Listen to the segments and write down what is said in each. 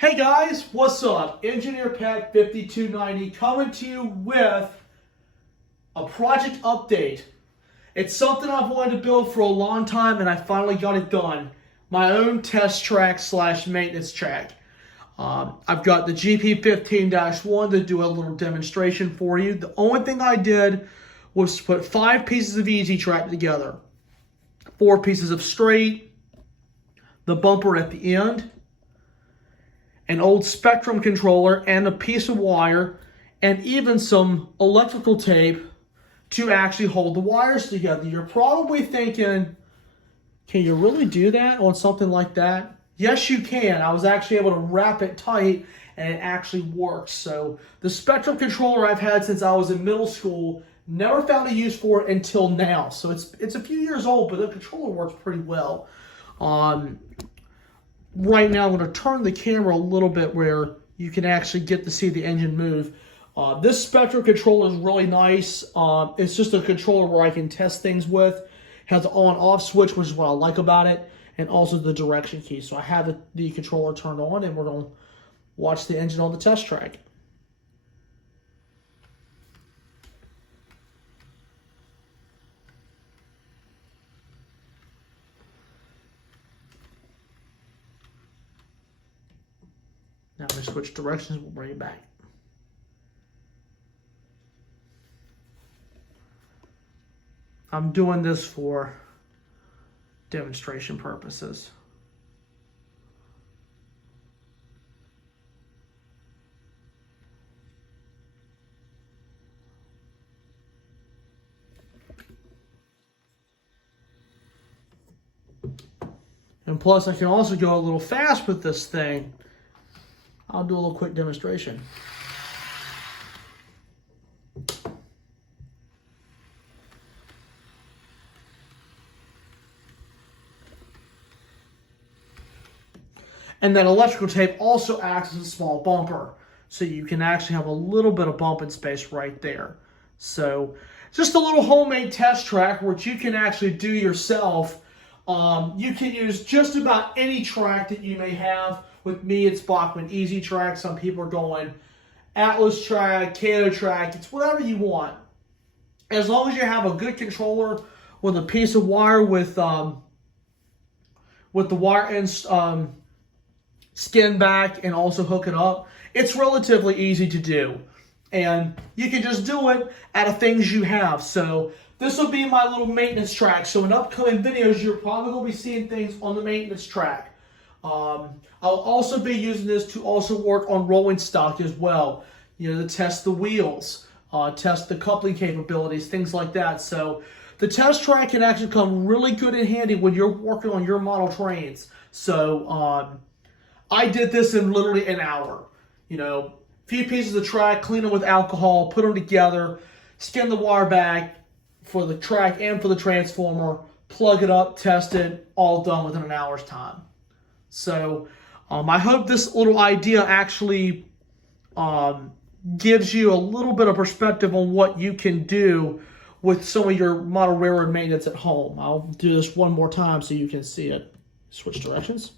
Hey guys, what's up? Engineer Pat 5290 coming to you with a project update. It's something I've wanted to build for a long time and I finally got it done. My own test track slash maintenance track. I've got the GP15-1 to do a little demonstration for you. The only thing I did was put 5 pieces of easy track together. 4 pieces of straight, the bumper at the end, an old Spectrum controller, and a piece of wire, and even some electrical tape to actually hold the wires together. You're probably thinking, can you really do that on something like that? Yes, you can. I was actually able to wrap it tight, and it actually works. So the Spectrum controller I've had since I was in middle school, never found a use for it until now. So it's a few years old, but the controller works pretty well. Right now, I'm going to turn the camera a little bit where you can actually get to see the engine move. This Spectrum controller is really nice. It's just a controller where I can test things with. It has an on-off switch, which is what I like about it, and also the direction key. So I have the controller turned on, and we're going to watch the engine on the test track. Now I'm going to switch directions, we'll bring it back. I'm doing this for demonstration purposes. And plus I can also go a little fast with this thing. I'll do a little quick demonstration. And then electrical tape also acts as a small bumper. So you can actually have a little bit of bumping space right there. So just a little homemade test track which you can actually do yourself. You can use just about any track that you may have. With me, it's Bachmann Easy Track. Some people are going Atlas track, Kato track. It's whatever you want. As long as you have a good controller with a piece of wire with the wire end skin back and also hook it up, it's relatively easy to do. And you can just do it out of things you have. So this will be my little maintenance track. So in upcoming videos, you're probably going to be seeing things on the maintenance track. I'll also be using this to also work on rolling stock as well. You know, to test the wheels, test the coupling capabilities, things like that. So the test track can actually come really good in handy when you're working on your model trains. So I did this in literally an hour. You know, a few pieces of track, clean them with alcohol, put them together, skin the wire back for the track and for the transformer, plug it up, test it, all done within an hour's time. So I hope this little idea actually gives you a little bit of perspective on what you can do with some of your model railroad maintenance at home. I'll do this one more time so you can see it. Switch directions.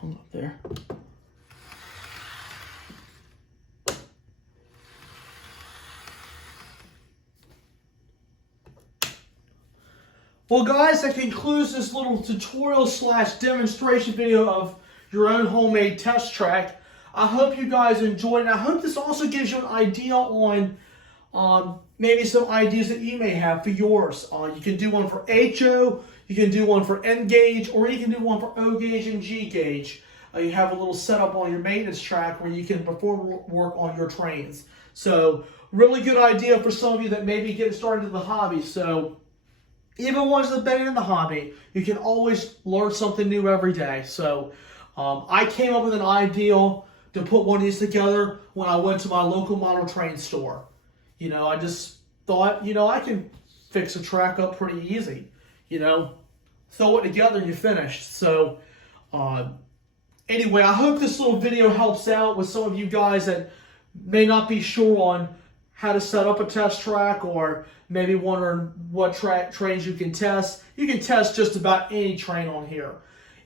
Hung up there. Well guys, that concludes this little tutorial slash demonstration video of your own homemade test track. I hope you guys enjoyed it. I hope this also gives you an idea on maybe some ideas that you may have for yours. You can do one for HO, you can do one for N gauge, or you can do one for O gauge and G gauge. You have a little setup on your maintenance track where you can perform work on your trains. So really good idea for some of you that may be getting started in the hobby. So even ones that have been in the hobby, you can always learn something new every day. So I came up with an idea to put one of these together when I went to my local model train store. You know, I just thought, you know, I can fix a track up pretty easy. throw it together and you're finished. So, anyway, I hope this little video helps out with some of you guys that may not be sure on how to set up a test track, or maybe wondering what trains you can test. You can test just about any train on here.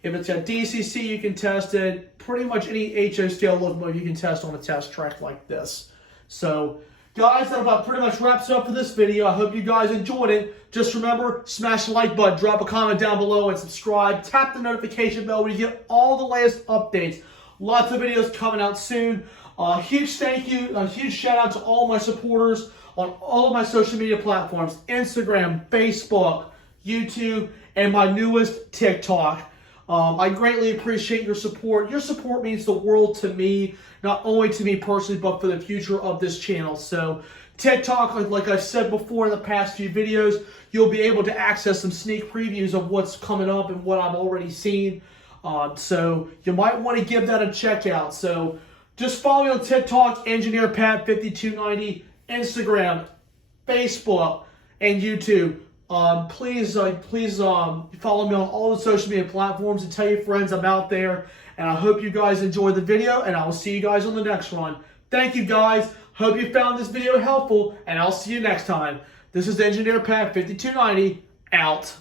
If it's got DCC, you can test it. Pretty much any HO scale locomotive you can test on a test track like this. So, guys, that about pretty much wraps up for this video. I hope you guys enjoyed it. Just remember, smash the like button, drop a comment down below, and subscribe. Tap the notification bell where you get all the latest updates. Lots of videos coming out soon. Huge thank you, a huge shout out to all my supporters on all of my social media platforms: Instagram, Facebook, YouTube, and my newest TikTok. I greatly appreciate your support. Your support means the world to me, not only to me personally, but for the future of this channel. So TikTok, like I've said before in the past few videos, you'll be able to access some sneak previews of what's coming up and what I've already seen. So you might want to give that a check out. So just follow me on TikTok, EngineerPat5290, Instagram, Facebook, and YouTube. Please follow me on all the social media platforms and tell your friends I'm out there. And I hope you guys enjoyed the video, and I will see you guys on the next one. Thank you, guys. Hope you found this video helpful, and I'll see you next time. This is EngineerPat5290, out.